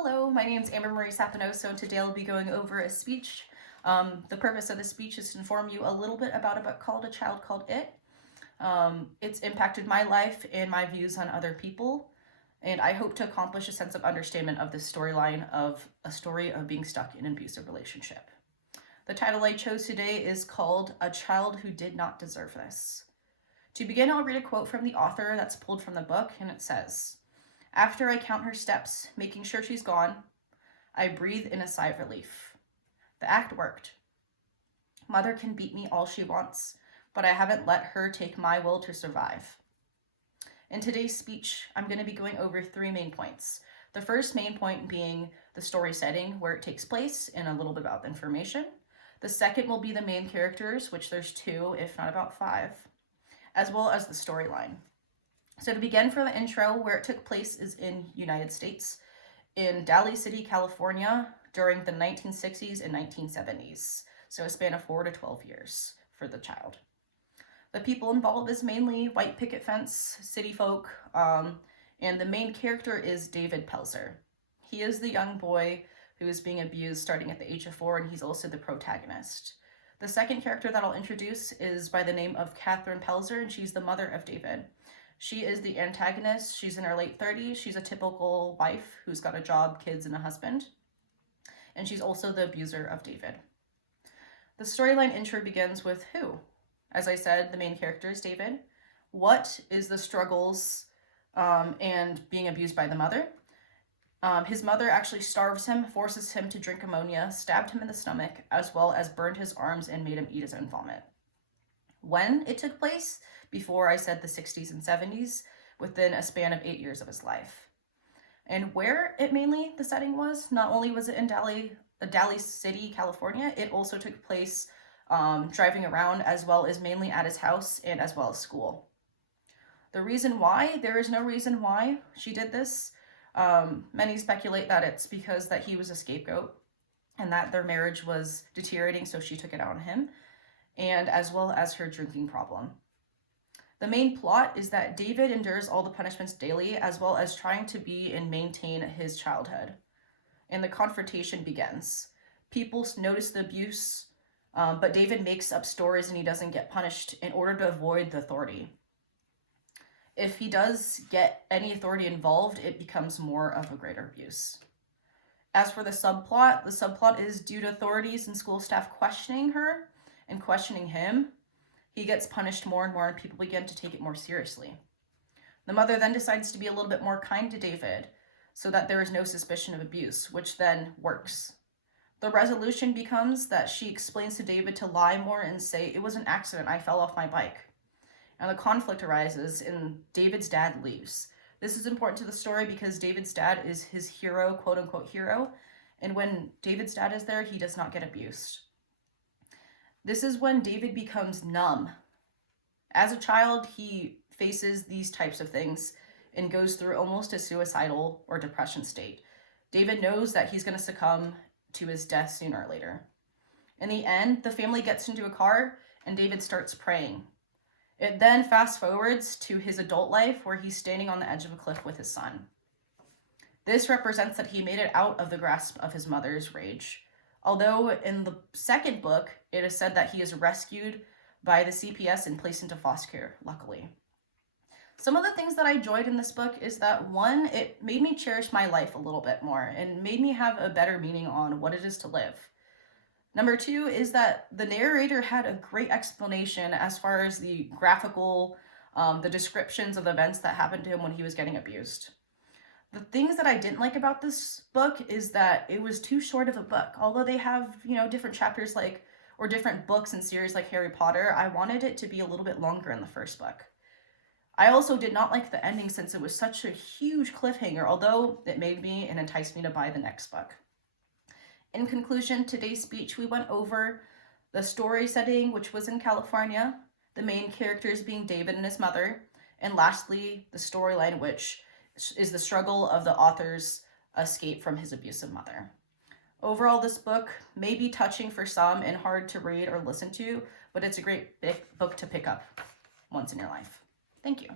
Hello, my name is Amber Marie Sapinoso, and today I'll be going over a speech. The purpose of the speech is to inform you a little bit about a book called A Child Called It. It's impacted my life and my views on other people, and I hope to accomplish a sense of understanding of the storyline of a story of being stuck in an abusive relationship. The title I chose today is called A Child Who Did Not Deserve This. To begin, I'll read a quote from the author that's pulled from the book, and it says, "After I count her steps, making sure she's gone, I breathe in a sigh of relief. The act worked. Mother can beat me all she wants, but I haven't let her take my will to survive." In today's speech, I'm going to be going over three main points. The first main point being the story setting, where it takes place, and a little bit about the information. The second will be the main characters, which there's two, if not about five, as well as the storyline. So to begin, for the intro, where it took place is in United States, in Daly City, California, during the 1960s and 1970s. So a span of 4 to 12 years for the child. The people involved is mainly white picket fence, city folk, and the main character is David Pelzer. He is the young boy who is being abused starting at the age of 4, and he's also the protagonist. The second character that I'll introduce is by the name of Catherine Pelzer, and she's the mother of David. She is the antagonist. She's in her late 30s. She's a typical wife who's got a job, kids, and a husband. And she's also the abuser of David. The storyline intro begins with who? As I said, the main character is David. What is the struggles and being abused by the mother? His mother actually starves him, forces him to drink ammonia, stabbed him in the stomach, as well as burned his arms and made him eat his own vomit. When it took place, before I said the 60s and 70s, within a span of 8 years of his life. And where it mainly, the setting was, not only was it in Daly City, California, it also took place driving around, as well as mainly at his house and as well as school. The reason why, there is no reason why she did this. Many speculate that it's because that he was a scapegoat and that their marriage was deteriorating, so she took it out on him, and as well as her drinking problem. The main plot is that David endures all the punishments daily, as well as trying to be and maintain his childhood. And the confrontation begins. People notice the abuse, but David makes up stories and he doesn't get punished in order to avoid the authority. If he does get any authority involved, it becomes more of a greater abuse. As for the subplot is due to authorities and school staff questioning her and questioning him, he gets punished more and more, and people begin to take it more seriously. The mother then decides to be a little bit more kind to David so that there is no suspicion of abuse, which then works. The resolution becomes that she explains to David to lie more and say, "It was an accident, I fell off my bike." And the conflict arises and David's dad leaves. This is important to the story because David's dad is his hero, quote unquote hero, and when David's dad is there, he does not get abused. This is when David becomes numb. As a child, he faces these types of things and goes through almost a suicidal or depression state. David knows that he's going to succumb to his death sooner or later. In the end, the family gets into a car and David starts praying. It then fast forwards to his adult life where he's standing on the edge of a cliff with his son. This represents that he made it out of the grasp of his mother's rage. Although in the second book, it is said that he is rescued by the CPS and placed into foster care, luckily. Some of the things that I enjoyed in this book is that, one, it made me cherish my life a little bit more and made me have a better meaning on what it is to live. Number two is that the narrator had a great explanation as far as the graphical, the descriptions of events that happened to him when he was getting abused. The things that I didn't like about this book is that it was too short of a book. Although they have, different chapters or different books and series like Harry Potter, I wanted it to be a little bit longer in the first book. I also did not like the ending since it was such a huge cliffhanger, although it made me and enticed me to buy the next book. In conclusion, today's speech, we went over the story setting, which was in California, the main characters being David and his mother, and lastly, the storyline, which is the struggle of the author's escape from his abusive mother. Overall, this book may be touching for some and hard to read or listen to, but it's a great book to pick up once in your life. Thank you.